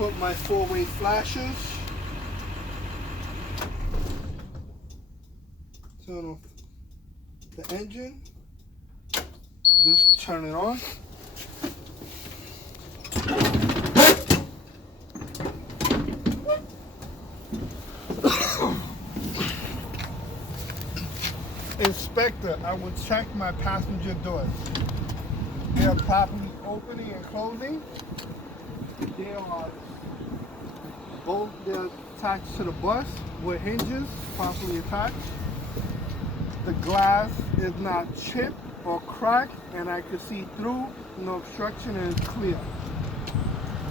put my four-way flashers. Turn off the engine. Just turn it on. Inspector, I will check my passenger doors. They are properly opening and closing. They are both, they're attached to the bus with hinges properly attached. The glass is not chipped or cracked, and I can see through, no obstruction, and it's clear.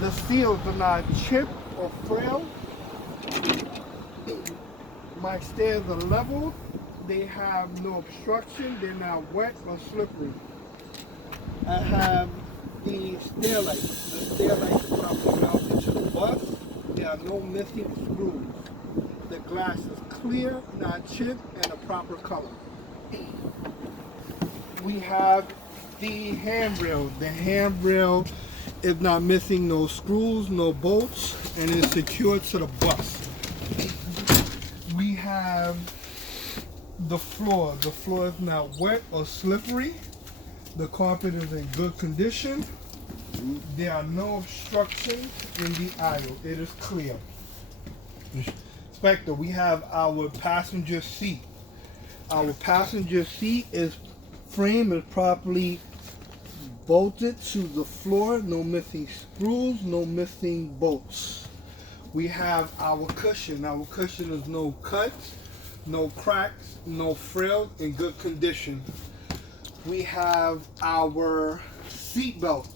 The seals are not chipped or frail. My stairs are level. They have no obstruction. They're not wet or slippery. I have the stair lights. The stair lights properly mounted to the bus. There are no missing screws. The glass is clear, not chipped, and a proper color. We have the handrail. The handrail is not missing no screws, no bolts, and is secured to the bus. We have the floor. The floor is not wet or slippery. The carpet is in good condition. There are no obstructions in the aisle. It is clear. Inspector, we have our passenger seat. Our passenger seat is frame is properly bolted to the floor. No missing screws, no missing bolts. We have our cushion. Our cushion is no cuts, no cracks, no frills, in good condition. We have our seat belt.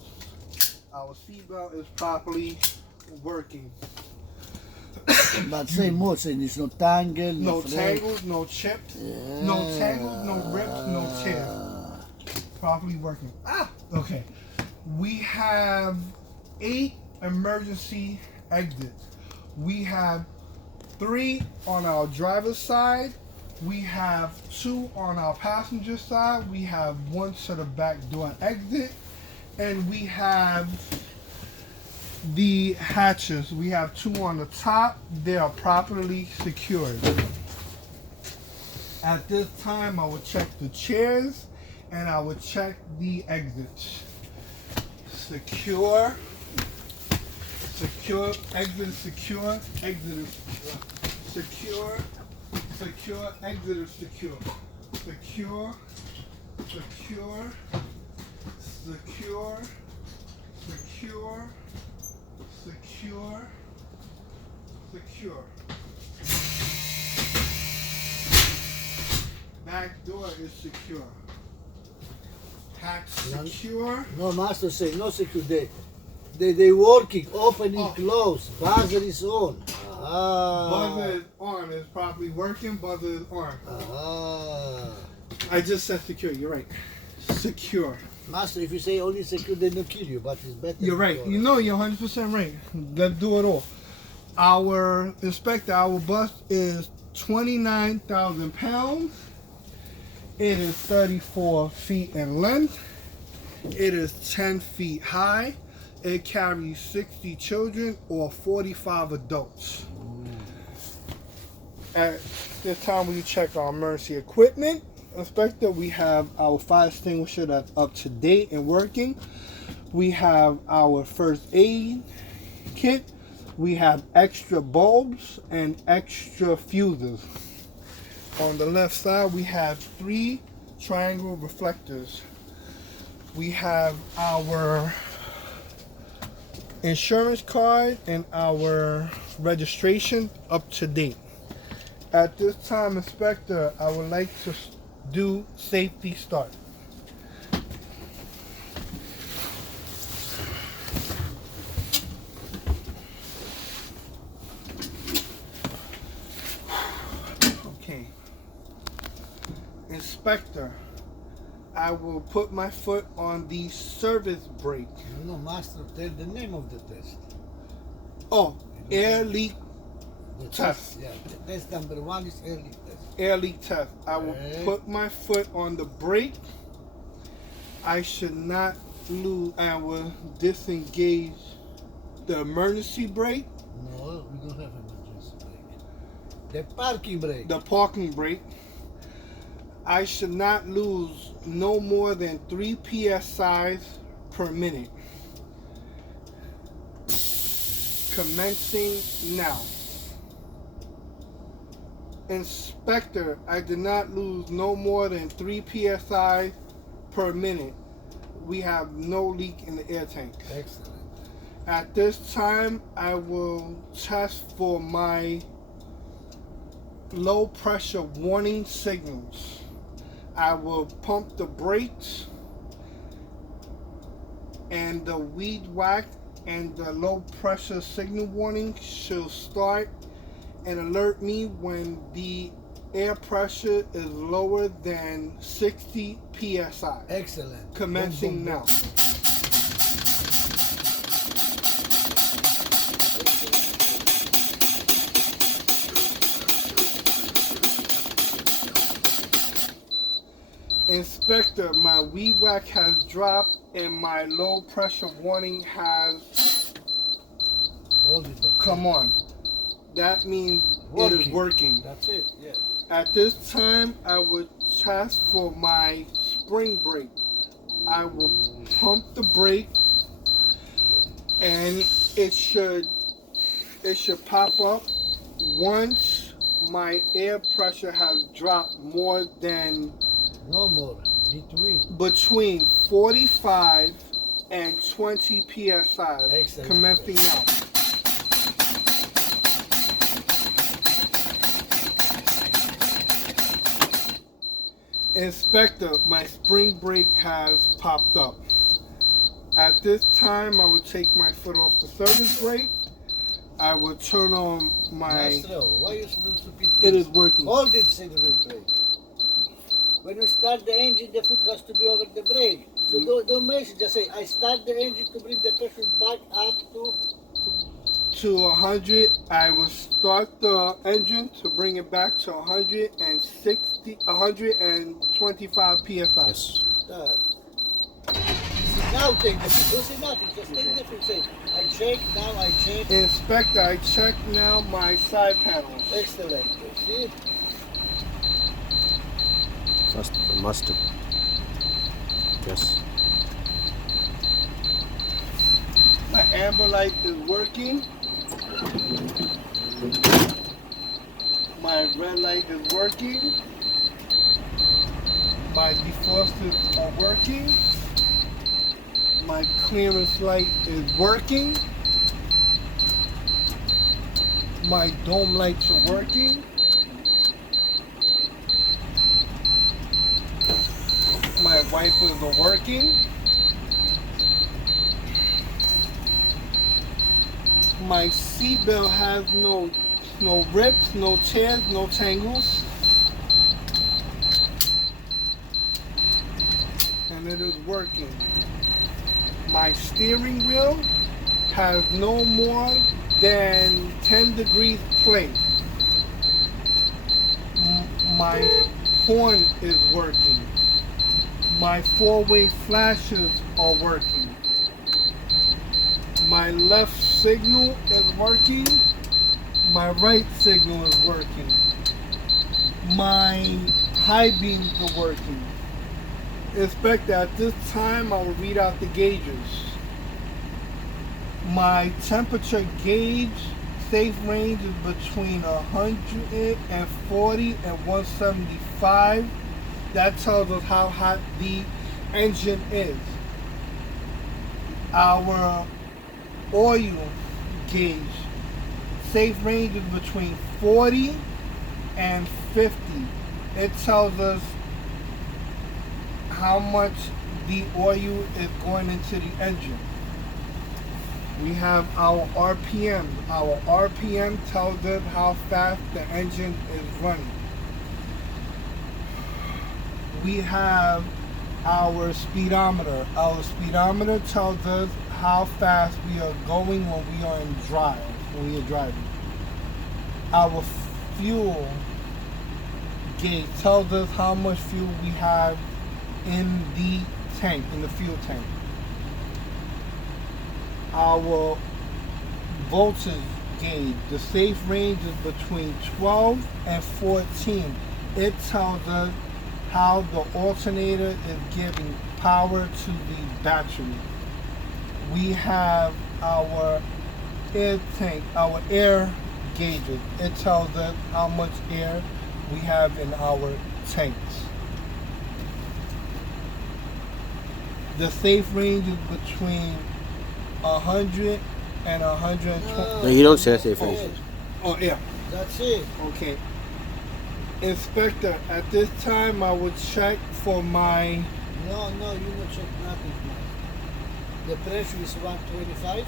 Our seat belt is properly working. But same more, saying there's no tangle, No fray. tangles, no chips, no tangles, no rips, no tears. Properly working. Okay. We have 8 emergency exits. We have 3 on our driver's side. We have 2 on our passenger side. We have 1 to the back door exit. And we have the hatches. We have 2 on the top. They are properly secured. At this time, I will check the chairs and I will check the exits. Secure. Secure. Exit is secure. Exit is secure. Secure. Exit is secure. Secure. Secure. Secure. Secure. Secure. Secure. Back door is secure. Hatch secure. No, master say no secure. They working, opening, close. Buzzer is on. Buzzer is on. It's properly working. Buzzer is on. I just said secure. You're right. Secure. Master, if you say only secure, they don't kill you, but it's better. You're right. You know, you're 100% right. Let's do it all. Our inspector, our bus is 29,000 pounds. It is 34 feet in length. It is 10 feet high. It carries 60 children or 45 adults. At this time, we check our emergency equipment. Inspector, we have our fire extinguisher that's up to date and working. We have our first aid kit. We have extra bulbs and extra fuses. On the left side, we have 3 triangle reflectors. We have our insurance card and our registration up to date. At this time, Inspector, I would like to do safety start. Okay. Inspector, I will put my foot on the service brake. No, master, tell the name of the test. Oh, air leak The test. Yeah, test number 1 is air leak test. Air leak test. I will put my foot on the brake. I should not lose. I will disengage the emergency brake, No, we don't have emergency brake. The parking brake. the parking brake, I should not lose no more than 3 psi per minute. Commencing now. Inspector, I did not lose no more than 3 psi per minute. We have no leak in the air tank. Excellent. At this time, I will test for my low pressure warning signals. I will pump the brakes, and the weed whack and the low pressure signal warning should start and alert me when the air pressure is lower than 60 psi. Excellent. Commencing Boom, boom, now. boom. Inspector, my weed whack has dropped and my low pressure warning has Hold it up. come on. That means it is working. That's it, yes. At this time, I would test for my spring brake. I will pump the brake, and it should pop up once my air pressure has dropped more than No more. between 45 and 20 psi. Excellent. Commencing now. Inspector, my spring brake has popped up. At this time, I will take my foot off the service brake. I will turn on my... Mastro, why you do stupid things? It is working. Hold it, service brake. When you start the engine, the foot has to be over the brake. So don't mention, just say, I start the engine to bring the pressure back up to 100. I will start the engine to bring it back to 125 psi. Yes. Start. Now take the foot. Don't say nothing, just take the foot. Say, I check, now I check. Inspector, I check now my side panels. Excellent. See? First, must. Yes. My amber light is working. My red light is working. My defrosters are working. My clearance light is working. My dome lights are working. My wipers are working. My seatbelt has no rips, no tears, no tangles. And it is working. My steering wheel has no more than 10 degrees play. My horn is working. My four-way flashes are working. My left signal is working. My right signal is working. My high beams are working. Inspector, at this time I will read out the gauges. My temperature gauge safe range is between 140 and 175. That tells us how hot the engine is. Our oil gauge safe range is between 40 and 50. It tells us how much the oil is going into the engine. We have our RPM. Our RPM tells us how fast the engine is running. We have our speedometer. Our speedometer tells us how fast we are going when we are in drive, when we are driving. Our fuel gauge tells us how much fuel we have in the tank, in the fuel tank. Our voltage gauge. The safe range is between 12 and 14. It tells us how the alternator is giving power to the battery. We have our air tank, our air gauges. It tells us how much air we have in our tanks. The safe range is between 100 and 120. No, you don't say safe range. Oh, yeah. That's it. Okay. Inspector, at this time I would check for my... No, you not check nothing. The pressure is 125.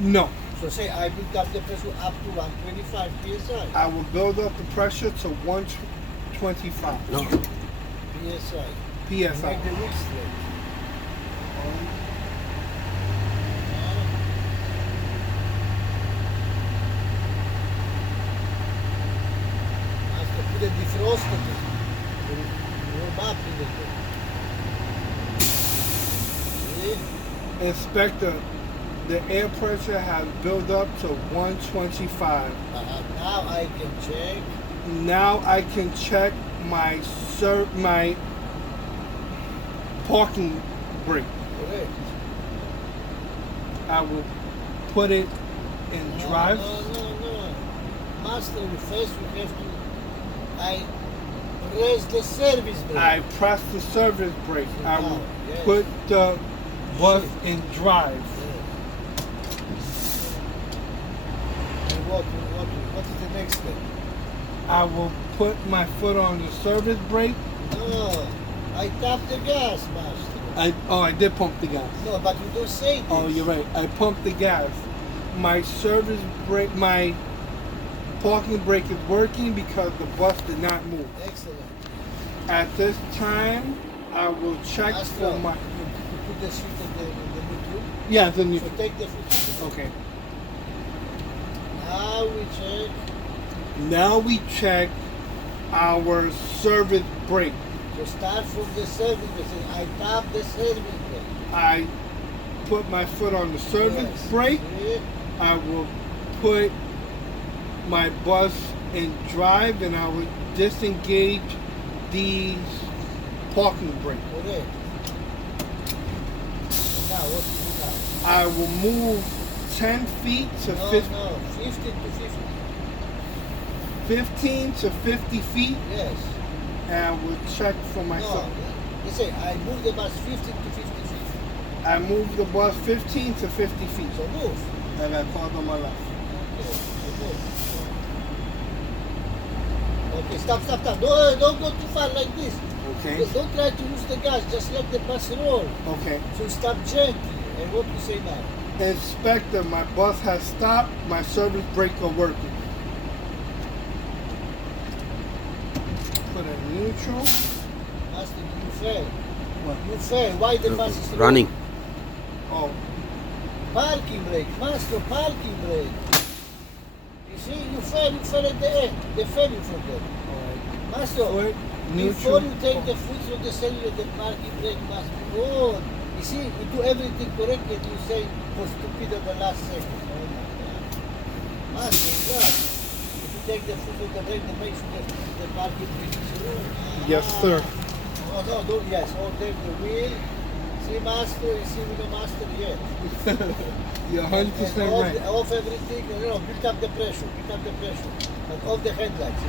No. So say I built up the pressure up to 125 psi. I will build up the pressure to 125 No. psi. PSI. Make the wick straight. After put a defroster, warm up a little bit. See? Inspector, the air pressure has built up to 125. Now I can check. Now I can check my my parking brake. Correct. I will put it in drive. No. Master, first we have to. I press the service brake. I press the service brake. I will Yes. put the bus in drive. And what is the next step? I will put my foot on the service brake. No, I tap the gas, master. I did pump the gas. No, but you don't say this. Oh, you're right. I pumped the gas. My service brake, my parking brake is working because the bus did not move. Excellent. At this time, I will check Master, for my. you put the seat in the neutral. Yeah, the new. So take the foot. Okay. Now we check. Now we check our service brake. So start from the service brake. I tap the service brake. I put my foot on the service Yes. brake. See? I will put my bus in drive and I will disengage these parking brakes. Correct. Now what do you do now? I will move 10 feet to No, 50, no, 50 to 50. 15 to 50 feet Yes. and I will check for No, myself. you say I move the bus 50 to 50 feet. I move the bus 15 to 50 feet So move. and I park on my left. Okay, so move. Okay, stop. Don't go too far like this. Okay. Don't try to use the gas. Just let the bus roll. Okay. So stop gently. And what you say now? Inspector, my bus has stopped. My service brakes are working. Put it in neutral. Master, you fail. What? You fail. Why the bus is Running. Oh, Parking brake. Master, parking brake. You see, you fail at the end. They fail you for that. alright. Master, Foot, before neutral. you take the foot from the cellular, the parking brake must be on. You see, you do everything correctly and you say for stupid at the last second. Oh my God. Master, God. If you take the foot from the brake, then make sure that the parking brake is on. Yes, sir. Oh, no, don't, yes. Oh, take the wheel. See, master, you see, we don't master yet. You're 100% And off, right. off everything, build up the pressure, but off the headlights.